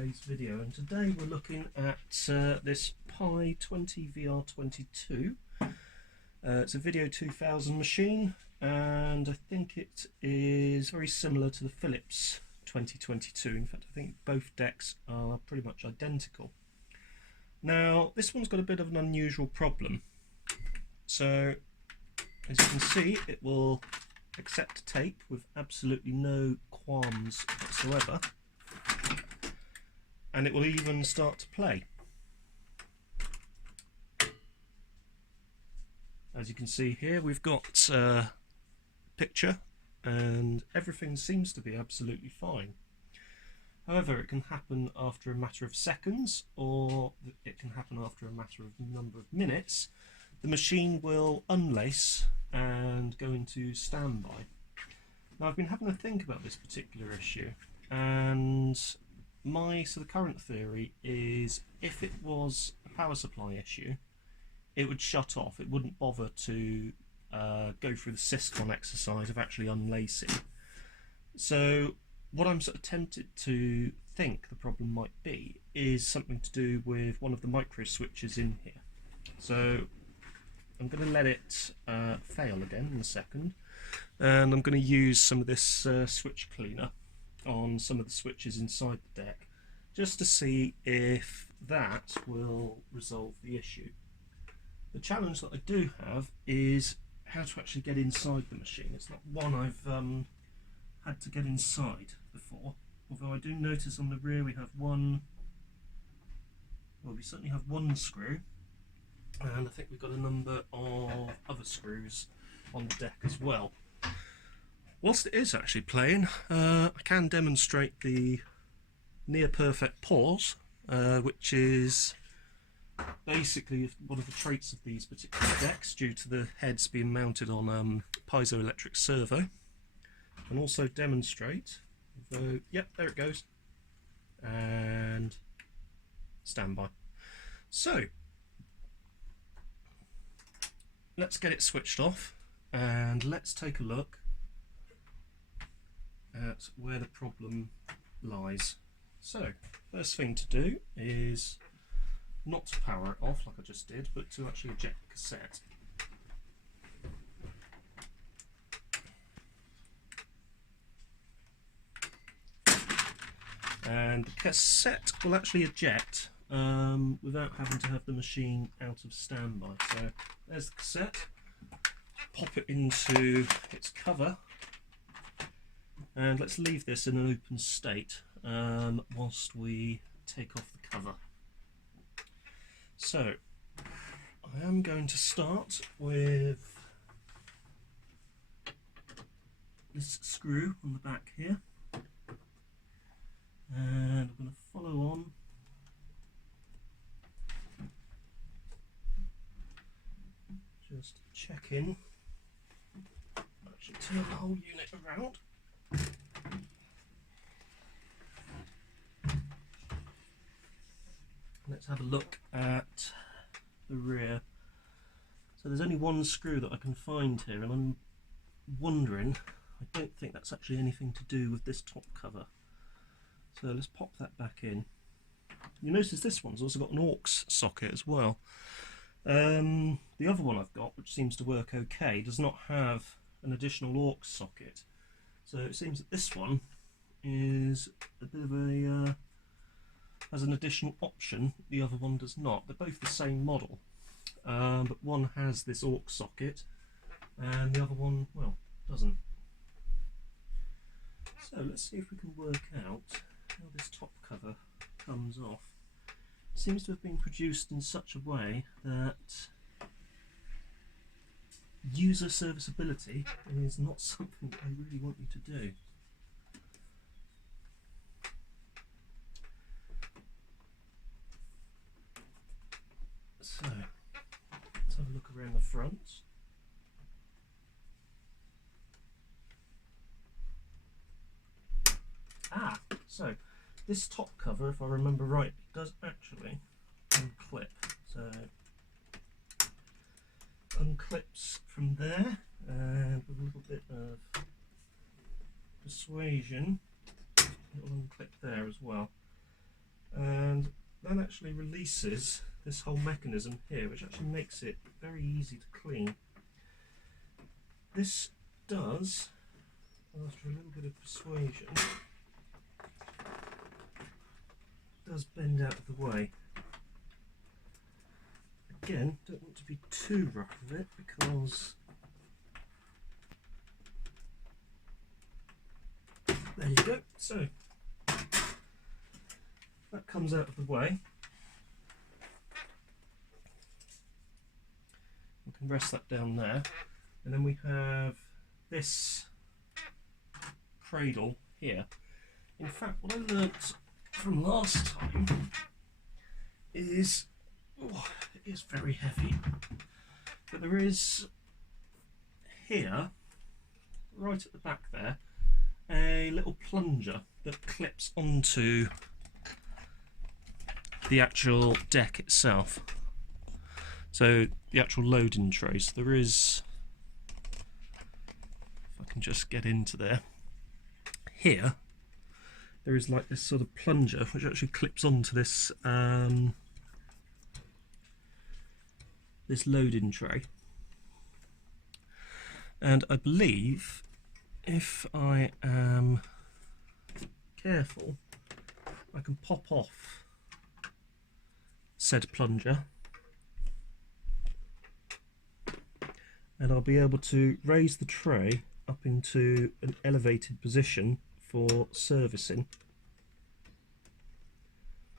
today's video, and today we're looking at this PYE 20VR22. It's a Video 2000 machine, and I think it is very similar to the Phillips 2022. In fact, I think both decks are pretty much identical. Now, this one's got a bit of an unusual problem. So, as you can see, it will accept tape with absolutely no qualms whatsoever, and it will even start to play. As you can see here, we've got a picture and everything seems to be absolutely fine. However, it can happen after a matter of seconds, or it can happen after a matter of number of minutes. The machine will unlace and go into standby. Now, I've been having to think about this particular issue, and the current theory is if it was a power supply issue, it would shut off. It wouldn't bother to go through the syscon exercise of actually unlacing. So what I'm sort of tempted to think the problem might be is something to do with one of the micro switches in here. So I'm going to let it fail again in a second, and I'm going to use some of this switch cleaner on some of the switches inside the deck just to see if that will resolve the issue. The challenge that I do have is how to actually get inside the machine. It's not one I've had to get inside before, although I do notice on the rear we have we certainly have one screw, and I think we've got a number of other screws on the deck as well. Whilst it is actually playing, I can demonstrate the near perfect pause, which is basically one of the traits of these particular decks due to the heads being mounted on piezoelectric servo, and also demonstrate, yep, there it goes, and standby. So let's get it switched off and let's take a look at where the problem lies. So first thing to do is not to power it off like I just did, but to actually eject the cassette. And the cassette will actually eject without having to have the machine out of standby. So there's the cassette. Pop it into its cover, and let's leave this in an open state whilst we take off the cover. So I am going to start with this screw on the back here, and I'm going to follow on just checking. Actually turn the whole unit around. Let's have a look at the rear. So there's only one screw that I can find here, and I'm wondering, I don't think that's actually anything to do with this top cover. So let's pop that back in. You notice this one's also got an aux socket as well. The other one I've got, which seems to work okay, does not have an additional aux socket. So it seems that this one is a bit of a has an additional option. The other one does not. They're both the same model, but one has this aux socket and the other one, well, doesn't. So let's see if we can work out how this top cover comes off. It seems to have been produced in such a way that user serviceability is not something I really want you to do. So let's have a look around the front. So this top cover, if I remember right, does actually unclip. So unclips from there, and with a little bit of persuasion, it will unclip there as well. actually releases this whole mechanism here, which actually makes it very easy to clean. This does, after a little bit of persuasion, does bend out of the way. Again, don't want to be too rough with it because there you go. So that comes out of the way. We can rest that down there, and then we have this cradle here. In fact, what I learnt from last time is, oh, it is very heavy, but there is here, right at the back there, a little plunger that clips onto the actual deck itself. So the actual loading tray. So there is, if I can just get into there, here there is like this sort of plunger which actually clips onto this this loading tray, and I believe if I am careful I can pop off said plunger and I'll be able to raise the tray up into an elevated position for servicing.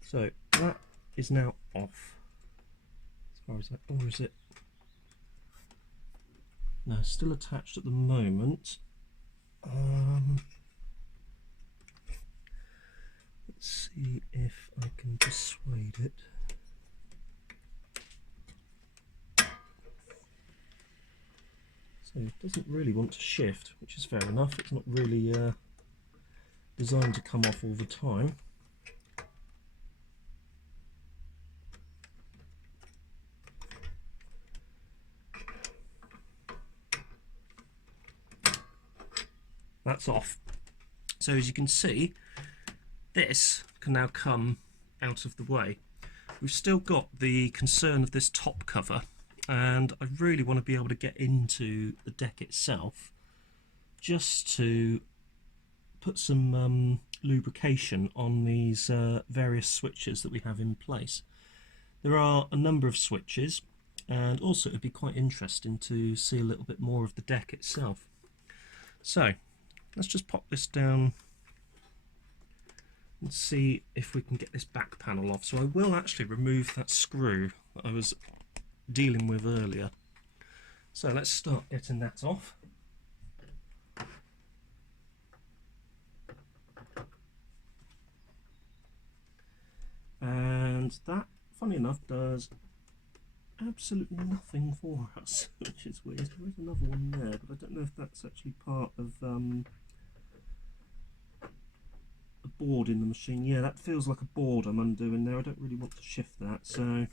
So that is now off. As far as that, or is it? No, still attached at the moment. Let's see if I can persuade it. So it doesn't really want to shift, which is fair enough. It's not really designed to come off all the time. That's off. So as you can see, this can now come out of the way. We've still got the concern of this top cover, and I really want to be able to get into the deck itself just to put some lubrication on these various switches that we have in place. There are a number of switches, and also it would be quite interesting to see a little bit more of the deck itself. So let's just pop this down and see if we can get this back panel off. So I will actually remove that screw that I was dealing with earlier. So let's start getting that off. And that, funny enough, does absolutely nothing for us, which is weird. There's another one there, but I don't know if that's actually part of a board in the machine. Yeah, that feels like a board I'm undoing there. I don't really want to shift that, so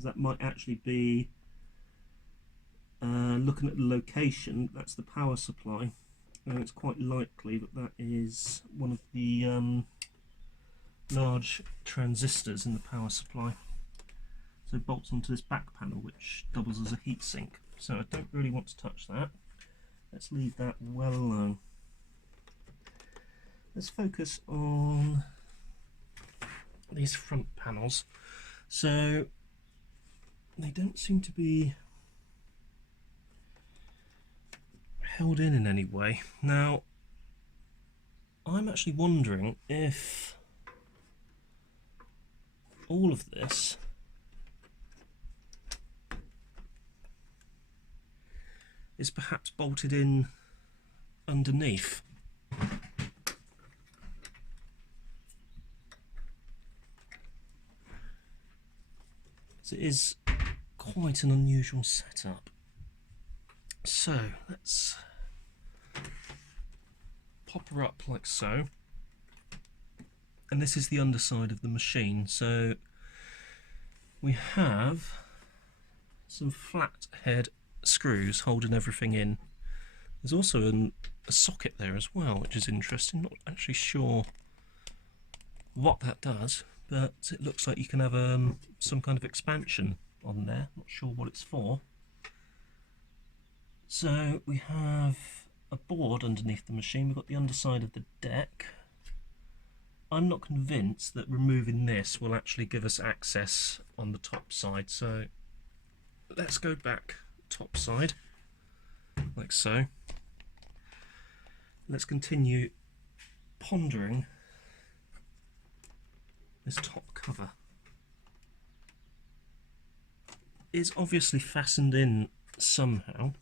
that might actually be, looking at the location, that's the power supply, and it's quite likely that that is one of the large transistors in the power supply. So it bolts onto this back panel, which doubles as a heat sink. So I don't really want to touch that. Let's leave that well alone. Let's focus on these front panels. So they don't seem to be held in any way. Now, I'm actually wondering if all of this is perhaps bolted in underneath. So it is quite an unusual setup. So let's pop her up like so. And this is the underside of the machine. So we have some flat head screws holding everything in. There's also a socket there as well, which is interesting. Not actually sure what that does, but it looks like you can have some kind of expansion on there. Not sure what it's for. So we have a board underneath the machine. We've got the underside of the deck. I'm not convinced that removing this will actually give us access on the top side, so let's go back top side, like so. Let's continue pondering this top cover. It's obviously fastened in somehow.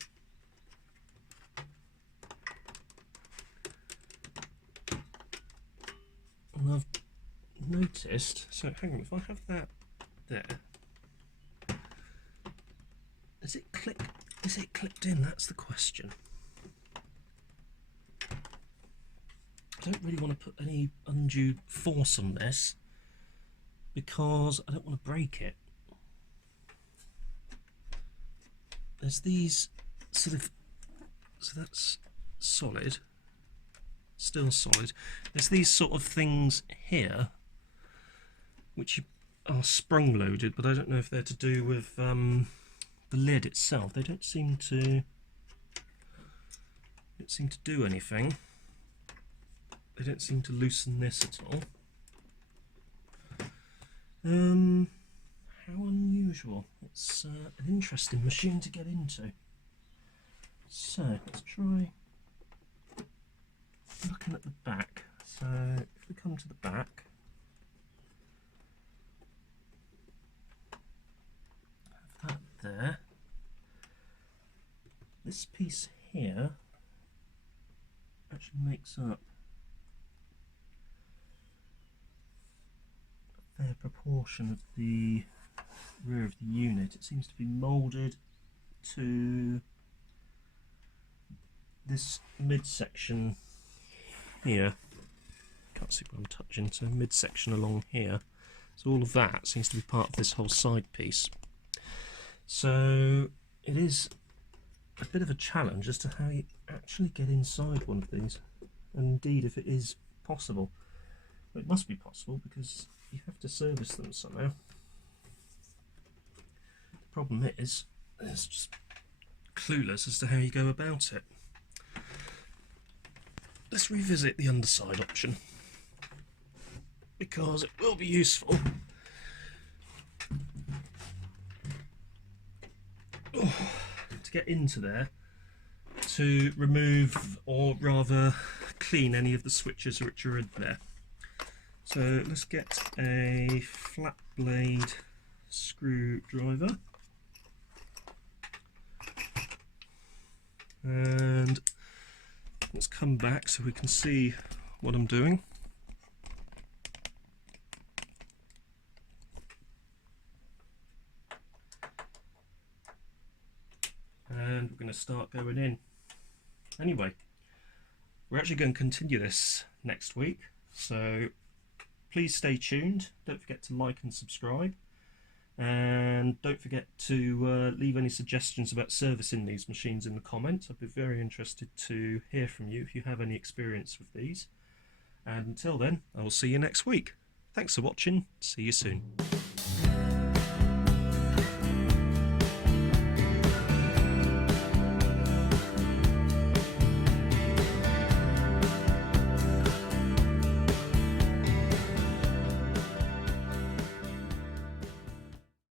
And I've noticed, so hang on, if I have that there, is it clicked in? That's the question. I don't really want to put any undue force on this because I don't want to break it. There's these sort of, so that's solid, still solid. There's these sort of things here which are sprung loaded, but I don't know if they're to do with the lid itself. They don't seem to do anything. They don't seem to loosen this at all. How unusual. It's an interesting machine to get into. So let's try looking at the back. So if we come to the back, have that there. This piece here actually makes up a fair proportion of the rear of the unit. It seems to be moulded to this midsection here. Can't see what I'm touching, so midsection along here. So all of that seems to be part of this whole side piece. So it is a bit of a challenge as to how you actually get inside one of these, and indeed if it is possible. Well, it must be possible because you have to service them somehow. The problem is, it's just clueless as to how you go about it. Let's revisit the underside option because it will be useful. To get into there, to remove or rather clean any of the switches which are in there. So let's get a flat blade screwdriver and let's come back so we can see what I'm doing. And we're going to start going in. Anyway, we're actually going to continue this next week, so please stay tuned. Don't forget to like and subscribe, and don't forget to leave any suggestions about servicing these machines in the comments. I'd be very interested to hear from you if you have any experience with these. And until then, I will see you next week. Thanks for watching. See you soon.